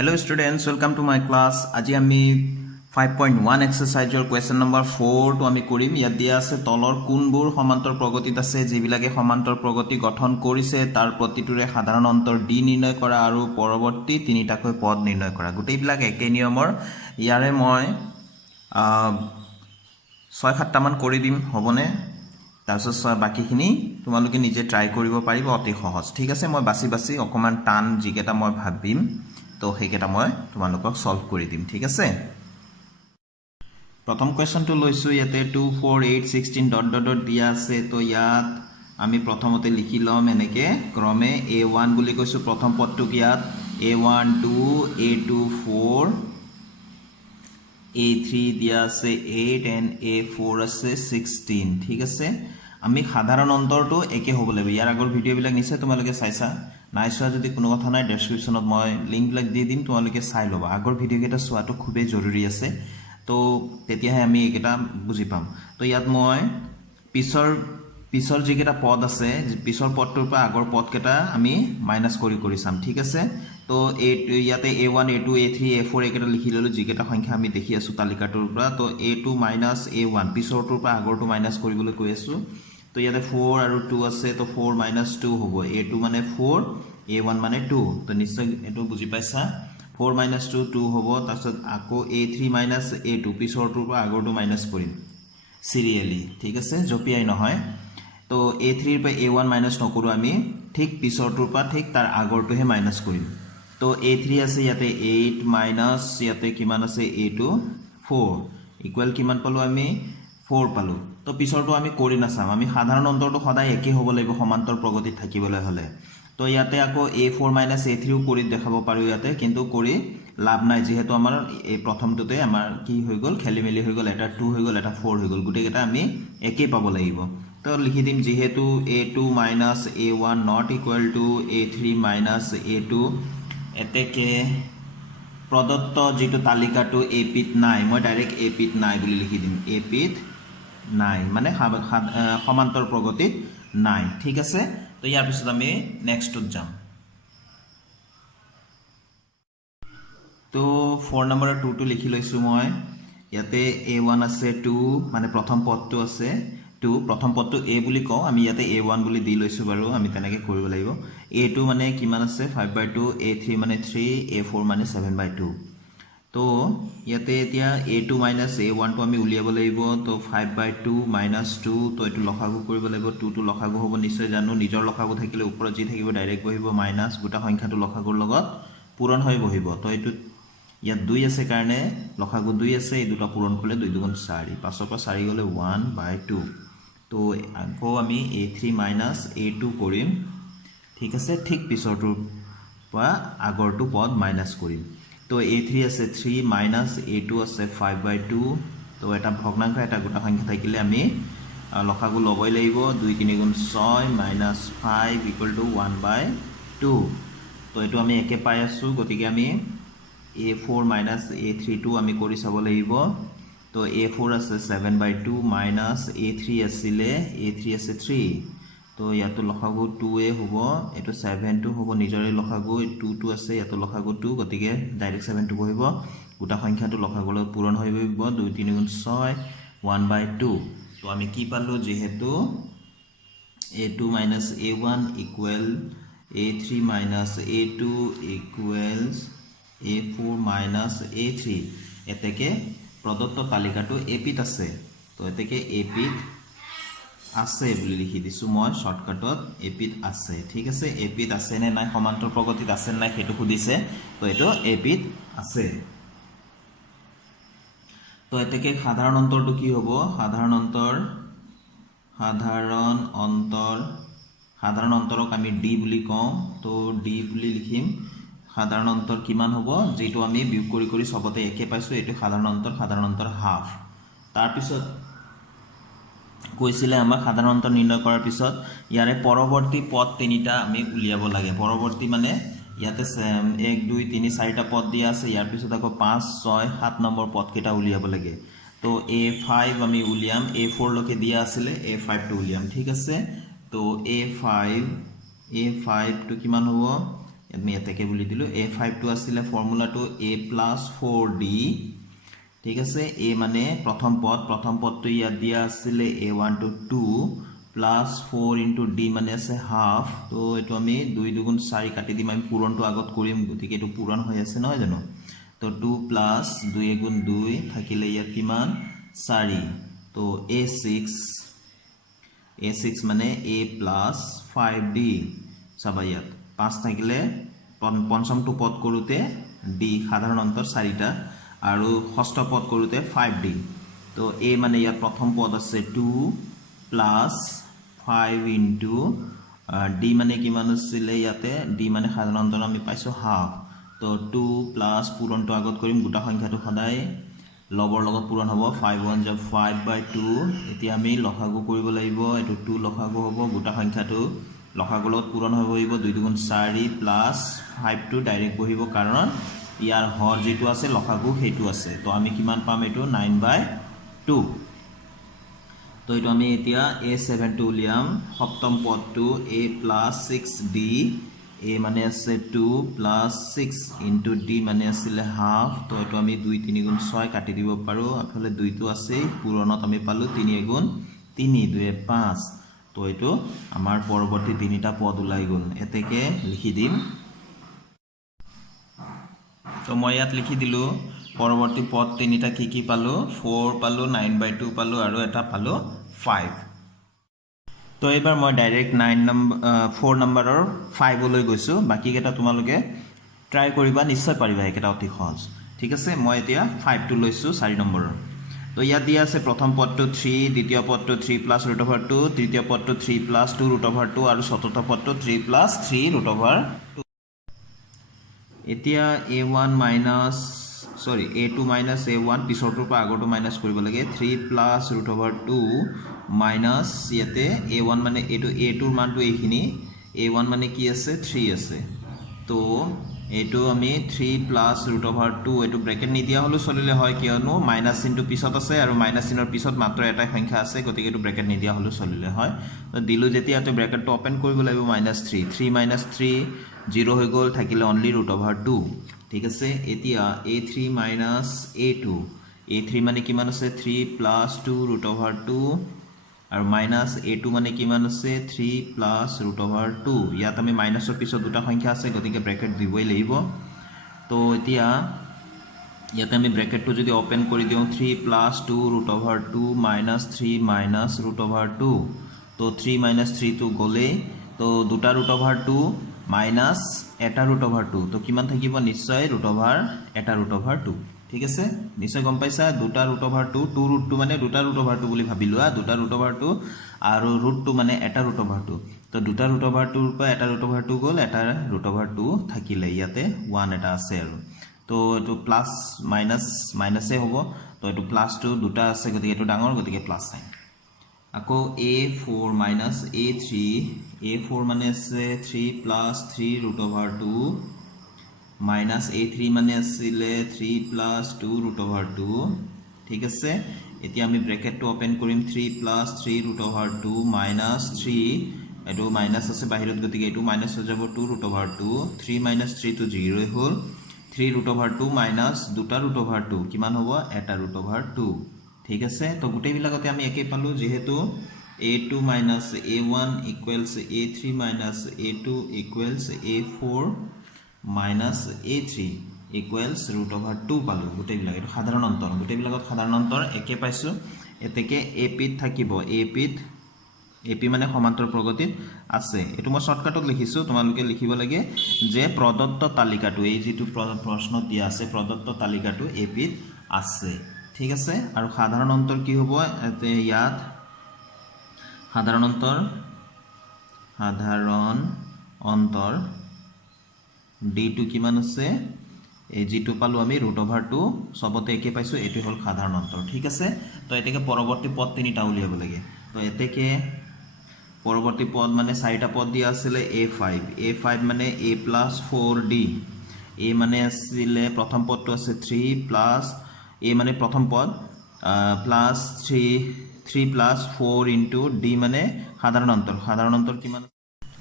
Hello students, welcome to my class. আজি আমি 5.1 exercise question number 4 to আমি কৰিম। ইয়াত দিয়া আছে তলৰ কোনবোৰ সমান্তৰ প্ৰগতিত আছে যিবিলাকে সমান্তৰ প্ৰগতি গঠন কৰিছে তাৰ প্ৰতিটোৰে সাধাৰণ অন্তৰ d নিৰ্ণয় কৰা আৰু পৰৱৰ্তী তিনিটাকৈ পদ নিৰ্ণয় কৰা। গোটেইবিলাক একে নিয়মৰ। ইয়াৰে মই 6-7টা মান কৰি দিম হ'বনে? তাৰপিছত বাকিখিনি তোমালোকে নিজে ট্ৰাই কৰিব পাৰিবা, অতি সহজ। ঠিক আছে, মই বাছি বাছি অকমান টান যিকেইটা মই ভাবিম তো সেইকেইটা মই তোমালোকক সলভ কৰি দিম। ঠিক আছে, প্ৰথম কোৱেশ্চনটো লৈছো। ইয়াতে 2 4 8 16 ডট ডট ডট দিয়া আছে। তো ইয়াত আমি প্ৰথমতে লিখি লম এনেকে ক্ৰমে a1 বুলি কৈছো প্ৰথম পদটোক। ইয়াত a1 2 a2 4 a3 দিয়া আছে 8 and a4 আছে 16। ঠিক আছে, আমি সাধাৰণ অন্তৰটো একে হ'ব লাগিব। ইয়াৰ আগৰ ভিডিঅ'বিলাক নিশ্চয় তোমালোকে চাইছা। নাই চোৱা যদি কোনো কথা নাই, ডেছক্ৰিপশ্যনত মই লিংকবিলাক দি দিম, তোমালোকে চাই ল'বা। আগৰ ভিডিঅ'কেইটা চোৱাটো খুবেই জৰুৰী আছে, তো তেতিয়াহে আমি এইকেইটা বুজি পাম। তো ইয়াত মই পিছৰ যিকেইটা পদ আছে, পিছৰ পদটোৰ পৰা আগৰ পদকেইটা আমি মাইনাছ কৰি চাম। ঠিক আছে, তো ইয়াতে a1 a2 a3 a4 এইকেইটা লিখি ল'লোঁ যিকেইটা সংখ্যা আমি দেখি আছোঁ তালিকাটোৰ পৰা। তো a2 মাইনাছ a1 পিছৰটোৰ পৰা আগৰটো মাইনাছ কৰিবলৈ কৈ আছোঁ। তো ইয়াতে 4 আৰু 2 আছে, তো 4 মাইনাছ 2 হ'ব। a2 মানে 4 a1 মানে 2, তো নিশ্চয় এইটো বুজি পাইছা। 4 মাইনাছ 2 2 হ'ব। তাৰপিছত আকৌ a3 মাইনাছ a2 পিছৰটোৰ পৰা আগৰটো মাইনাছ কৰিম চিৰিয়েলি। ঠিক আছে, জপিয়াই নহয়। তো a3ৰ পৰা a1 মাইনাছ নকৰোঁ আমি, ঠিক পিছৰটোৰ পৰা ঠিক তাৰ আগৰটোহে মাইনাছ কৰিম। তো a3 আছে ইয়াতে 8 মাইনাছ ইয়াতে কিমান আছে a2 4 ইকুৱেল কিমান পালোঁ আমি 4 পালোঁ। তো পিছৰটো আমি কৰি নাচাম, আমি সাধাৰণ অন্তৰটো সদায় একে হ'ব লাগিব সমান্তৰ প্ৰগতিত থাকিবলৈ হ'লে। তো ইয়াতে আকৌ a4 মাইনাছ a3ও কৰি দেখাব পাৰোঁ ইয়াতে, কিন্তু কৰি লাভ নাই যিহেতু আমাৰ এই প্ৰথমটোতে আমাৰ কি হৈ গ'ল, খেলি মেলি হৈ গ'ল। এটা 2 হৈ গ'ল, এটা 4 হৈ গ'ল, গোটেইকেইটা আমি একেই পাব লাগিব। তো লিখি দিম যিহেতু a2 minus a1 not equal to a3 minus a2, এতেকে প্ৰদত্ত যিটো তালিকাটো এপিত নাই, মই ডাইৰেক্ট এপিত নাই বুলি লিখি দিম। এপিত নাই মানে সমান্তৰ প্ৰগতিত নাই। ঠিক আছে, তো ইয়াৰ পিছত আমি নেক্সটটোত যাম। তো 4 নম্বৰৰ 2টো লিখি লৈছোঁ মই। ইয়াতে a1 আছে 2 মানে প্ৰথম পদটো আছে 2, প্ৰথম পদটো a বুলি কওঁ আমি, ইয়াতে a1 বুলি দি লৈছোঁ বাৰু, আমি তেনেকৈ কৰিব লাগিব। a2 মানে কিমান আছে 5/2, a3 মানে 3, a4 মানে 7/2। তো ইয়াতে এতিয়া a2 মাইনাছ a1টো আমি উলিয়াব লাগিব। তো 5/2 মাইনাছ 2, তো এইটো লসাগু কৰিব লাগিব। 2টো লসাগু হ'ব নিশ্চয় জানো, নিজৰ লসাগু থাকিলে ওপৰত যি থাকিব ডাইৰেক্ট বহিব, মাইনাছ গোটা সংখ্যাটো লসাগুৰ লগত পূৰণ হৈ বহিব। তো এইটোত ইয়াত 2 আছে কাৰণে লসাগু 2 আছে, এই দুটা পূৰণ কৰিলে 2 2 4, 5ৰ পৰা 4 গ'লে 1/2। তো আকৌ আমি a3 মাইনাছ a2 কৰিম। ঠিক আছে, ঠিক পিছৰটোৰ পৰা আগৰটো পদ মাইনাছ কৰিম। তো a3 আছে 3 মাইনাছ a2 আছে 5/2। তো এটা ভগ্নাংশ এটা গোটা সংখ্যা থাকিলে আমি লসাগু ল'বই লাগিব। 2 3 6 মাইনাছ 5 ইকুৱেল টু 1/2। তো এইটো আমি একে পাই আছোঁ, গতিকে আমি a4 মাইনাছ a3টো আমি কৰি চাব লাগিব। তো a4 আছে 7/2 মাইনাছ a3 আছিলে a3 আছে 3, তো ইয়াতো লসাগু 2 হ'ব, এইটো 7টো হ'ব নিজৰে লসাগু, 2টো আছে ইয়াতো লসাগু 2, গতিকে ডাইৰেক্ট 7টো বহিব, গোটা সংখ্যাটো লসাগুৰ লগত পূৰণ হৈ বহিব। 2 3 6 1/2। তো আমি কি পালোঁ, যিহেতু a2 minus a1 equal a3 minus a2 equals a4 minus a3, এতেকে প্ৰদত্ত তালিকাটো এপিত আছে। তো এতেকে এপিত আছে বুলি লিখি দিছোঁ মই শ্বৰ্টকাটত, এপিত আছে। ঠিক আছে, এপিত আছে নে নাই, সমান্তৰ প্ৰগতিত আছে নে নাই সেইটো সুধিছে। তো এইটো এপিত আছে। তো এতেকে সাধাৰণ অন্তৰটো কি হ'ব, সাধাৰণ অন্তৰক আমি ডি বুলি কওঁ। তো ডি বুলি লিখিম। সাধাৰণ অন্তৰ কিমান হ'ব, যিটো আমি বিয়োগ কৰি চবতে একে পাইছোঁ, এইটো সাধাৰণ অন্তৰ হাফ। তাৰপিছত কৈছিলে আমাক সাধাৰণ অন্তৰ নিৰ্ণয় কৰাৰ পিছত ইয়াৰে পৰৱৰ্তী পদ তিনিটা আমি উলিয়াব লাগে। পৰৱৰ্তী মানে ইয়াতে 1 2 3 4টা পদ দিয়া আছে, ইয়াৰ পিছত আকৌ 5 6 7 নম্বৰ পদকেইটা উলিয়াব লাগে। তো a5 আমি উলিয়াম, a4 লৈকে দিয়া আছিলে, a5টো উলিয়াম। ঠিক আছে, তো a5টো কিমান হ'ব, আমি এতেকে বুলি দিলো a5 টো আছিলে ফৰ্মুলাটো a+4d ঠিক আছে a মানে প্ৰথম পদটো ইয়াত দিয়া আছিলে a1 to 2 plus 4 into d মানে আছে হাফ তো এটো আমি 2 2 গুণ 4 কাটি দিম আমি পূৰণটো আগত কৰিম গতিকে এটো পূৰণ হৈ আছে নহয় জানো তো 2 plus 2 গুণ 2 থাকিলে ইয়াত কিমান 4 তো a6 মানে a plus 5d চাবা ইয়াত 5 থাকিলে পঞ্চমটো পদ কৰোতে d সাধাৰণ অন্তৰ 4টা আৰু ষষ্ঠ পদ কৰোতে 5d তো a মানে ইয়াত প্ৰথম পদ আছে 2 plus 5 into d মানে কিমান আছিল ইয়াতে d মানে সাধাৰণ অন্তৰ আমি পাইছো হাফ তো 2 plus পূৰণটো আগত কৰিম গোটা সংখ্যাটো সদায় লবৰ লগত পূৰণ হ'ব 5 1 * 5/2 এতিয়া আমি লসাগু কৰিব লাগিব এটো 2 লসাগু হ'ব গোটা সংখ্যাটো লসাগু লগত পূৰণ হ'ব 2 2 গুণ 4 plus 5 টো ডাইৰেক্ট বহিব কাৰণ ইয়াৰ হৰ যেটো আছে লসাগু হেতু আছে তো আমি কিমান পাম এটো 9/2 তো এটো আমি এতিয়া a7 টো উলিয়াম সপ্তম পদটো a plus 6d a মানে আছে 2 plus 6 into d মানে আছিল হাফ তো এটো আমি 2 3 গুণ 6 কাটি দিব পাৰো আফালে 2 টো আছে পূৰণত আমি পালো 3 গুণ 3 2 5 তো এটো আমাৰ পৰৱৰ্তী তিনিটা পদ ওলাই গল এতেকে লিখি দিম তো মই ইয়াত লিখি দিলো পৰৱৰ্তী পদ তিনিটা কি পালো 4 পালো 9/2 পালো আৰু এটা পালো 5 তো এবাৰ মই ডাইৰেক্ট 4 নম্বৰৰ 5 লৈ গৈছো বাকি কেটা তোমালোকে ট্ৰাই কৰিবা নিশ্চয় পাৰিবা একেটা অতি সহজ ঠিক আছে মই এতিয়া 5 টো লৈছো 4 নম্বৰৰ তো ইয়াত দিয়া আছে প্ৰথম পদটো 3 দ্বিতীয় পদটো 3 + √2 তৃতীয় পদটো 3 + 2 √2 আৰু চতুৰ্থ পদটো 3 + 3 √2 এতিয়া a1 a2 minus a1 পিছৰটোৰ পৰা আগৰটো মাইনাস কৰিব লাগে 3 plus √2 minus ইয়াতে a1 মানে এটো a2 ৰ মানটো এইখিনি a1 মানে কি আছে 3 আছে তো এটো আমি 3 plus √2 এটো ব্ৰেকেট নিদিয়া হলো চলিলে হয় কিয়নো মাইনাস চিনটো পিছত আছে আৰু মাইনাস চিনৰ পিছত মাত্ৰ এটা সংখ্যা আছে গতিকে এটো ব্ৰেকেট নিদিয়া হলো চলিলে হয় তো দিলো যেতিয়া এটো ব্ৰেকেটটো ওপেন কৰিব লাগিব -3 - 3 0 হৈ গল থাকিলে অনলি √2 ঠিক আছে এতিয়া a3 minus a2 মানে কিমান আছে 3 plus 2 √2 আৰু মাইনাস a2 মানে কিমান আছে 3 plus √2 ইয়াত আমি মাইনাসৰ পিছত দুটা সংখ্যা আছে গতিকে ব্ৰেকেট দিবই লাগিব তো এতিয়া ইয়াতে আমি ব্ৰেকেটটো যদি ওপেন কৰি দিও 3 plus 2 √2 minus 3 minus √2 তো 3 minus 3 টো গলে তো দুটা √2 minus এটা √2 তো কিমান থাকিব নিশ্চয় এটা √2 ঠিক আছে নিশ্চয় গম পাইছা দুটা √2 2√2 মানে দুটা √2 বুলি ভাবিলোৱা দুটা √2 আৰু √2 মানে এটা √2 তো দুটা √2 ৰ পৰা এটা √2 গল এটা √2 থাকিলে ইয়াতে 1 এটা আছে আৰু তো এটো প্লাস মাইনাসে হ'ব তো এটো প্লাস টো দুটা আছে গতিকে এটো ডাঙৰ গতিকে প্লাস সাইন আকৌ a4 minus a3 মানে আছে 3 plus 3 √2 minus a3 মানে আছিলে 3 plus 2 √2 ঠিক আছে এতিয়া আমি ব্ৰেকেটটো ওপেন কৰিম 3 plus 3 √2 minus 3 এটো মাইনাস আছে বাহিৰত গতিকে এটো মাইনাস হৈ যাব 2 √2 3 minus 3 টো 0 হ'ল 3 √2 minus দুটা √2 কিমান হ'ব এটা √2 ঠিক আছে তো গোটেই বিলাকতে আমি একে পালো যেহেতু a2 minus a1 equals a3 minus a2 equals a4 minus a3 equals √2 পালো গোটেই বিলাক এটা সাধাৰণ অন্তৰ গোটেই বিলাকত সাধাৰণ অন্তৰ একে পাইছো এতেকে ap থাকিব ap মানে সমান্তৰ প্ৰগতিত আছে এটো মই শৰ্টকাটত লিখিছো তোমালোকে লিখিব লাগে যে প্ৰদত্ত তালিকাটো এই যেটো প্ৰশ্ন দিয়া আছে প্ৰদত্ত তালিকাটো ap আছে ঠিক আছে আৰু সাধাৰণ অন্তৰ কি হ'ব ইয়াত সাধাৰণ অন্তৰ d2 কিমান আছে এই যেটো পালো আমি √2 সবতে একে পাইছো এটো হল সাধাৰণ অন্তৰ ঠিক আছে তো এতেকে পৰৱৰ্তী পদ তিনিটা উলিয়াব লাগে তো এতেকে পৰৱৰ্তী পদ মানে চাৰিটা পদ দিয়া আছিল a5 মানে a plus 4d a মানে আছিল প্ৰথম পদটো আছে 3 plus a মানে প্ৰথম পদ plus 3 plus 4 into d মানে সাধাৰণ অন্তৰ কিমান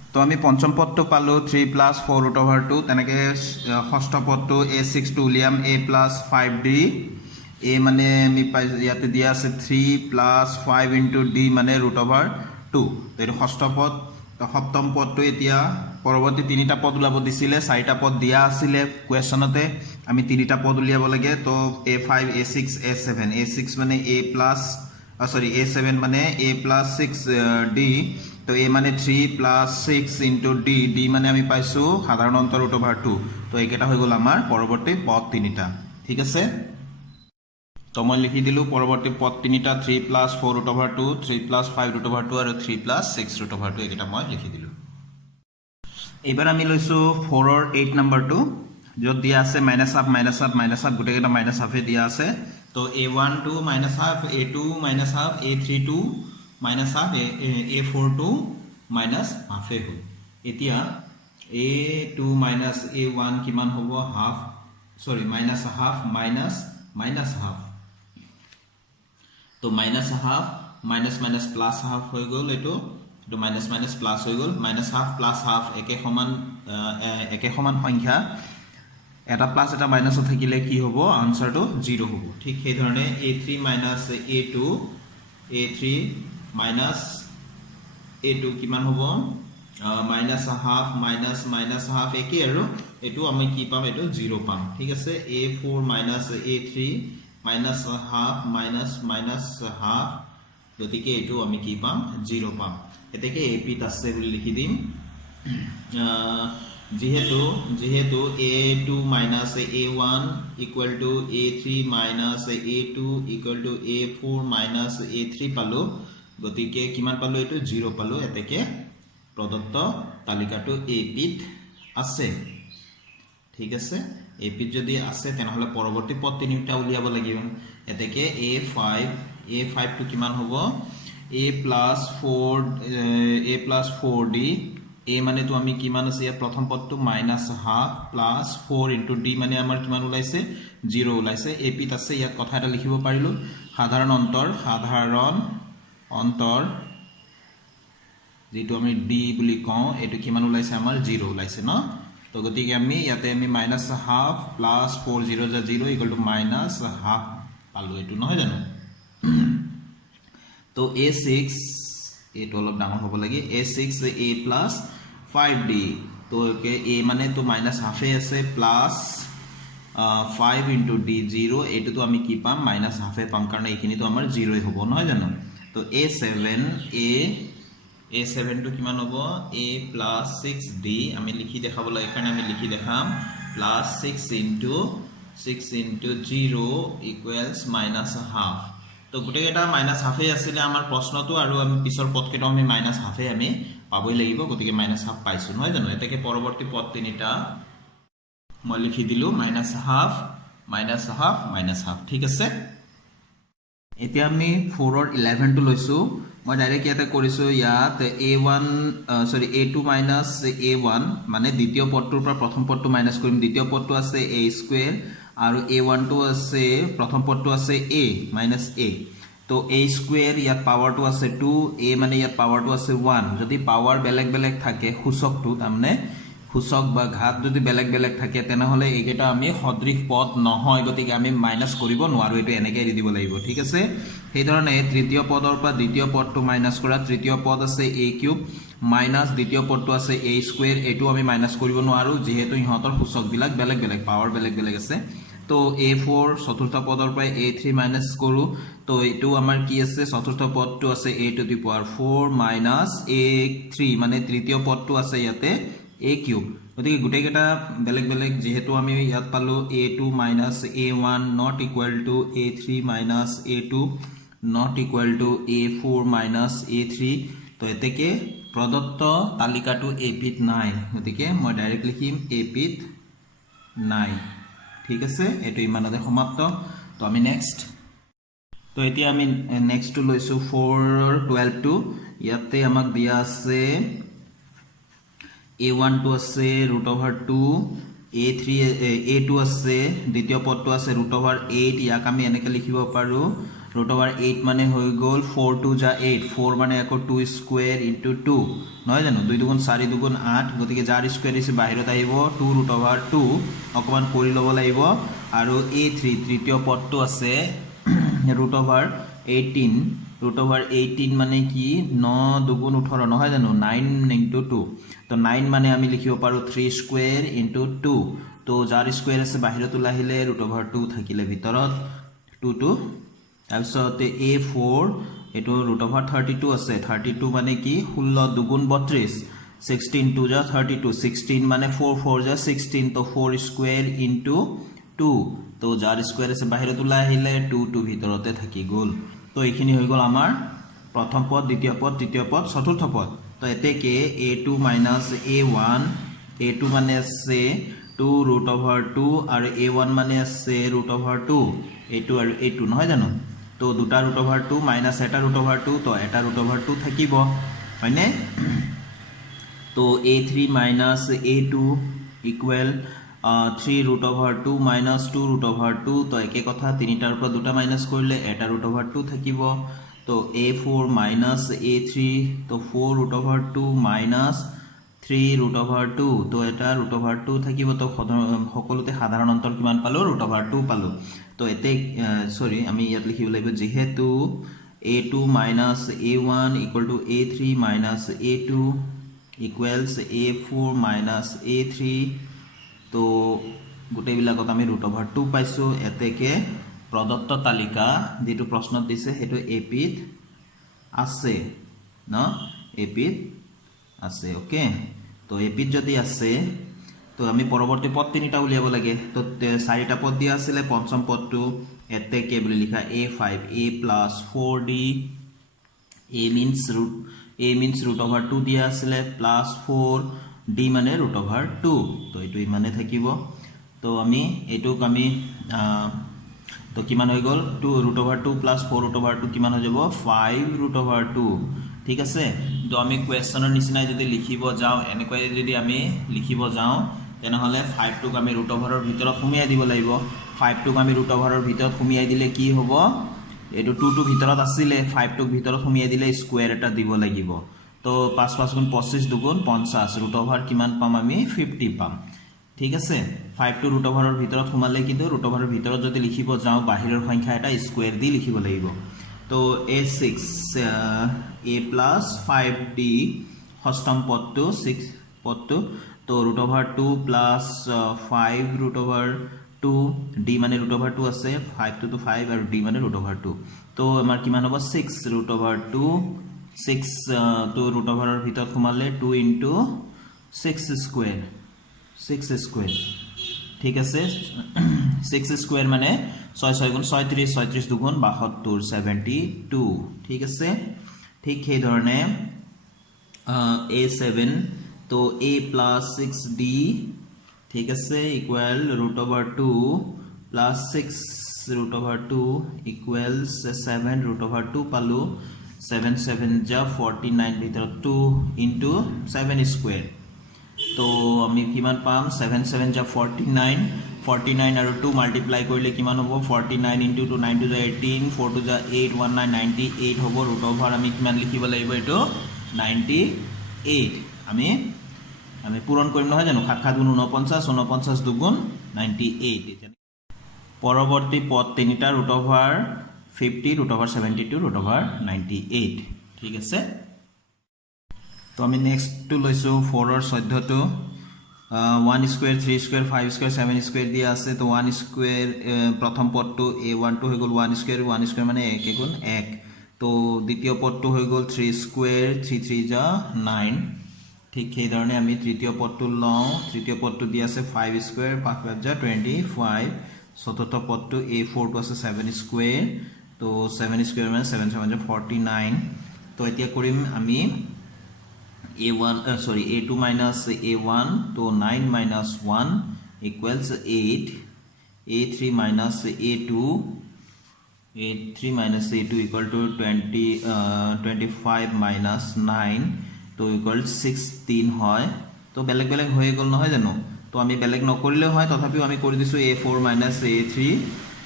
তো আমি পঞ্চম পদটো পালোঁ 3 + 4 √2 তেনেকৈ ষষ্ঠ পদটো a6 টো উলিয়াম a + 5d a মানে আমি পাই ইয়াতে দিয়া আছে 3 + 5 * d মানে √2 তো এইটো ষষ্ঠ পদ সপ্তম পদটো এতিয়া পৰৱৰ্তী তিনিটা পদ ওলাব দিছিলে চাৰিটা পদ দিয়া আছিলে কুৱেশ্যনতে আমি তিনিটা পদ উলিয়াব লাগে তো a5 a6 a7 a6 মানে a প্লাছ a7 মানে a + 6d তো a মানে 3 + 6 * d d মানে আমি পাইছোঁ সাধাৰণ অন্তৰ √2 তো এইকেইটা হৈ গ'ল আমাৰ পৰৱৰ্তী পদ তিনিটা ঠিক আছে তো মই লিখি দিলোঁ পৰৱৰ্তী পদ তিনিটা 3 + 4 √2 3 + 5 √2 আৰু 3 + 6 √2 এইকেইটা মই লিখি দিলোঁ এইবাৰ আমি লৈছোঁ 4ৰ 8 নম্বৰটো য'ত দিয়া আছে -1 গোটেইকেইটা -1 দিয়া আছে তো a1 টো -1 a2 -1 a3 টো -1 a4 টো -1 হ'ল এতিয়া a2 - a1 কিমান হ'ব হাফ সৰি -1/2 তো -1/2 প্লাছ হাফ হৈ গ'ল এইটো প্লাছ হৈ গ'ল -1/2 প্লাছ হাফ একে সমান সংখ্যা এটা প্লাছ এটা মাইনাছত থাকিলে কি হ'ব আনসাৰটো 0 হ'ব ঠিক সেই ধৰণে a3 - a2 a3 - a2 কিমান হ'ব -1/2 একে আৰু এটো আমি কি পাম এটো 0 পাম ঠিক আছে a4 - a3 -1/2 গতিকে এটো আমি কি পাম 0 পাম এতেকে a পিত আছে বুলি লিখি দিম যেহেতু a2 - a1 = a3 - a2 = a4 - a3 পালো গতিকে কিমান পালো এটো 0 পালো এতেকে প্ৰদত্ত তালিকাটো a পিত আছে ঠিক আছে a পিত যদি আছে তেনেহলে পৰৱৰ্তী পদ তিনিটা উলিয়াব লাগিব এতেকে a5 টো কিমান হ'ব a + 4d a মানে তো আমি কিমান আছে ইয়াত প্ৰথম পদটো -1/2 + 4 * d মানে আমাৰ কিমান ওলাইছে 0 ওলাইছে a পিত আছে ইয়াত কথা এটা লিখিব পাৰিলো সাধাৰণ অন্তৰ যেটো আমি d বুলি কওঁ এটো কিমান ওলাইছে আমাৰ 0 ওলাইছে ন তো গতিকে আমি ইয়াতে আমি -1/2 + 4 0 = 0 = -1/2 পালো এটো নহয় জানো তো a6 এটো অলপ ডাঙৰ হ'ব লাগে a6 a + 5d তো a মানে তো -1/2 আছে প্লাস 5 * d 0 এটো তো আমি কি পাম -1/2 পাম কাৰণ এইখিনি তো আমাৰ 0 হ'ব নহয় জানো তো a7 টো কিমান হ'ব a + 6d আমি লিখি দেখাব লাগে কাৰণ আমি লিখি দেখাম +6 * 0 = -1/2 তো গোটেইটা -1/2 আছিলে আমাৰ প্ৰশ্নটো আৰু আমি পিছৰ পদকেইটা আমি -1/2 আমি পাবই লাগিব গতিকে -1/2 পাইছো নহয় জানো এটাকে পৰৱৰ্তী পদ তিনিটা মই লিখি দিলো -1/2 ঠিক আছে এতিয়া আমি 4ৰ 11 টো লৈছো মই ডাইৰেক্ট ইয়াতে কৰিছো ইয়াত a2 - a1 মানে দ্বিতীয় পদটোৰ পৰা প্ৰথম পদটো মাইনাস কৰিম দ্বিতীয় পদটো আছে a² আৰু a1 টো আছে প্ৰথম পদটো আছে a - a তো a² ইয়াত পাৱাৰটো আছে 2 a মানে ইয়াত পাৱাৰটো আছে 1 যদি পাৱাৰ বেলেগ থাকে সূচকটো তাৰমানে সূচক বা ঘাত যদি বেলেগ থাকে তেনেহলে এইকেইটা আমি সদৃশ পদ নহয় গতিকে আমি মাইনাস কৰিব নোৱাৰো এটো এনেকৈ দি দিব লাগিব ঠিক আছে সেই ধৰণে তৃতীয় পদৰ পৰা দ্বিতীয় পদটো মাইনাস কৰা তৃতীয় পদ আছে a³ মাইনাস দ্বিতীয় পদটো আছে a² এটো আমি মাইনাস কৰিব নোৱাৰো যেহেতু ইহঁতৰ সূচক বিলাক বেলেগ পাৱাৰ বেলেগ আছে তো a4 চতুৰ্থ পদৰ পৰা a3 মাইনাস কৰো তো এটো আমাৰ কি আছে চতুৰ্থ পদটো আছে a⁴ মাইনাস a3 মানে তৃতীয় পদটো আছে ইয়াতে a³ গতিকে গোটেইকেইটা বেলেগ যেহেতু আমি ইয়াত পালো a2 - a1 not equal to a3 - a2 not equal to a4 - a3 তো এতেকে প্ৰদত্ত তালিকাটো a পিত নাই গতিকে মই ডাইৰেক্ট লিখিম a পিত নাই ঠিক আছে এটো ইমানতে সমাপ্ত তো আমি নেক্সট তো এতিয়া আমি নেক্সট টো লৈছো 4ৰ 12 টো ইয়াতে আমাক দিয়া আছে a1 টো আছে √2 a2 আছে দ্বিতীয় পদটো আছে √8 ইয়াক আমি এনেকৈ লিখিব পাৰো √8 মানে হৈ গ'ল 4 2 যা 8 4 মানে আকৌ 2 স্কোয়ার ইনটু 2 নহয় জানো 2 দুগুণ 4 দুগুণ 8 গতিকে যাৰ স্কোয়ার দিছে বাহিৰত আহিব 2√2 অকমান কৰি ল'ব লাগিব আৰু a3 তৃতীয় পদটো আছে √18 √18 মানে কি 9 দুগুণ 18 নহয় জানো 9 ইনটু 2 তো 9 মানে আমি লিখিব পাৰো 3 স্কোয়ার ইনটু 2 তো যাৰ স্কোয়ার আছে বাহিৰত ওলাহিলে √2 থাকিলে ভিতৰত 2 তাৰপিছত a4 এটো √32 আছে 32 মানে কি 16 দুগুণ 32 16 2 যা 32 16 মানে 4 4 যা 16 তো 4 স্কোয়ার ইনটু 2 তো যাৰ স্কোয়ার আছে বাহিৰত ওলাহিলে 2 ভিতৰতে থাকি গ'ল তো এইখিনি হৈ গ'ল আমাৰ প্ৰথম পদ দ্বিতীয় পদ তৃতীয় পদ চতুৰ্থ পদ তো এতেকে a2 a1 a2 মানে আছে 2√2 আৰু a1 মানে আছে √2 a2 আৰু a2 নহয় জানো তো দুটা √2 মাইনাস এটা √2 তো এটা √2 থাকিব হয়নে তো a3 minus a2 equal 3√2 minus 2√2 তো একে কথা তিনিটাৰ পৰা দুটা মাইনাস কৰিলে এটা √2 থাকিব তো a4 মাইনাস a3 তো 4√2 মাইনাস 3√2 তো এটা √2 থাকিব তো সকলোতে সাধাৰণ অন্তৰ কিমান পালো √2 পালো তো এতে সৰি আমি ইয়াত লিখিব লাগিব যেহেতু a2 minus a1 equal to a3 minus a2 equals a4 minus a3 তো গোটেই বিলাকত আমি √2 পাইছো এতেকে প্ৰদত্ত তালিকা যেটো প্ৰশ্নত দিছে হেতু এপিত আছে ন এপিত আছে ওকে তো এপিত যদি আছে তো আমি পৰৱৰ্তী পদ তিনিটা উলিয়াব লাগে তো চাৰিটা পদ দিয়া আছিল পঞ্চম পদটো এতেকে বুলি লিখা a5 a plus 4d a means √2 দিয়া আছিল plus 4 d মানে √2 তো এটো ইমানে থাকিব তো আমি এটোক আমি তো কিমান হৈ গল 2√2 plus 4√2 কিমান হৈ যাব 5√2 ঠিক আছে তো আমি কোৱেশ্চনৰ নিচিনাই যদি লিখিব যাও এনেকৈ যদি আমি লিখিব যাও তেনেহলে 5 টোক আমি √ৰ ভিতৰত সুমিয়াই দিব লাগিব 5 টোক আমি √ৰ ভিতৰত সুমিয়াই দিলে কি হ'ব এটো 2 টো ভিতৰত আছিল 5 টোক ভিতৰত সুমিয়াই দিলে স্কয়াৰ এটা দিব লাগিব তো 5 5 গুণ 25 দুগুণ 50 √ৰ কিমান পাম আমি 50 পাম ঠিক আছে 5 টো √ৰ ভিতৰত সুমালে কিন্তু √ৰ ভিতৰত যদি লিখিব যাও বাহিৰৰ সংখ্যা এটা স্কয়াৰ দি লিখিব লাগিব তো a6 a plus 5d ষষ্ঠম পদটো 6 পদটো তো √2 plus 5√2 d মানে √2 আছে 5 to 5 আৰু d মানে √2 তো আমাৰ কিমান হ'ব 6√2 6 তো √ৰ ভিতৰত সুমালে 2 into 6 স্কয়াৰ ঠিক আছে 6 স্কয়াৰ মানে 6 6 গুণ 36 36 দুগুণ 72 72 ঠিক আছে ঠিক সেই ধৰণে a7 তো a plus 6d ঠিক আছে ইকুয়াল √2 plus 6√2 equals 7√2 পালো 7 7 যা 49 ভিতৰত 2 into 7 স্কয়াৰ তো আমি কিমান পাম 7 7 যা 49 49 আৰু 2 মাল্টিপ্লাই কৰিলে কিমান হ'ব 49 into 2 9 to 18 4 to 8 19 98 হ'ব √, আমি কিমান লিখিব লাগিব এটো 98 আমি পূৰণ কৰিম নহয় জানো 7 7 গুণ 49 49 দুগুণ 98 পৰৱৰ্তী পদ তিনিটা √, 50 √72 √98 ঠিক আছে তো আমি নেক্সট টু লৈছো 4 ৰ 14 টো 1 স্কয়াৰ 3 স্কয়াৰ 5 স্কয়াৰ 7 স্কয়াৰ দিয়া আছে তো 1 স্কয়াৰ প্ৰথম পদটো a1 টো হৈ গল 1 স্কয়াৰ মানে 1 গুণ 1 তো দ্বিতীয় পদটো হৈ গল 3 স্কয়াৰ 3 3 যা 9 ঠিক সেই ধৰণে আমি তৃতীয় পদটো লওঁ তৃতীয় পদটো দিয়া আছে 5 স্কয়াৰ 5 5 যা 25 চতুৰ্থ পদটো a4 টো আছে 7 স্কয়াৰ তো 7 স্কয়াৰ মানে 7 7 যা 49 তো এতিয়া কৰিম আমি a1 sorry a2 minus a1 to 9 minus 1 equals 8 a3 minus a2 equal to 25 minus 9 to equals 16 হয় তো বেলেগ বেলেগ হৈ গল নহয় জানো তো আমি বেলেগ নকৰিলে হয় তথাপিও আমি কৰি দিছো a4 minus a3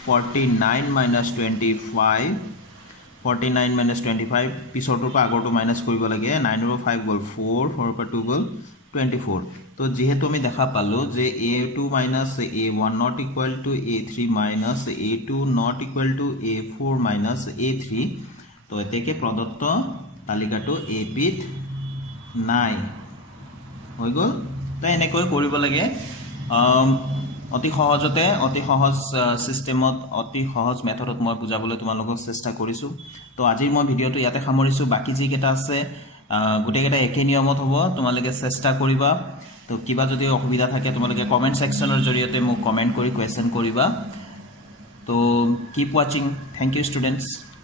49 minus 25 49 minus 25 পিছৰটোৰ পৰা আগৰটো মাইনাছ কৰিব লাগে 9 ৰ 5 গ'ল 4 4 ৰ পৰা 2 গ'ল 24 তো যেহেতু আমি দেখা পালো যে a2 minus a1 not equal to a3 minus a2 not equal to a4 minus a3 তো এতেকে প্ৰদত্ত তালিকাটো a-পিত নাই হৈ গ'ল তো এনেকৈ কৰিব লাগে অতি সহজতে অতি সহজ সিস্টেমত অতি সহজ মেথডত মই বুজাবলৈ তোমালোকক চেষ্টা কৰিছো তো আজি মই ভিডিওটো ইয়াতে সামৰিছো বাকি যি কেটা আছে গুটেকেটা একে নিয়মত হ'ব তোমালোকে চেষ্টা কৰিবা তো কিবা যদি অসুবিধা থাকে তোমালোকে কমেন্ট সেকশনৰ জৰিয়তে মোক কমেন্ট কৰি কোৱেশ্চন কৰিবা তো keep watching thank U students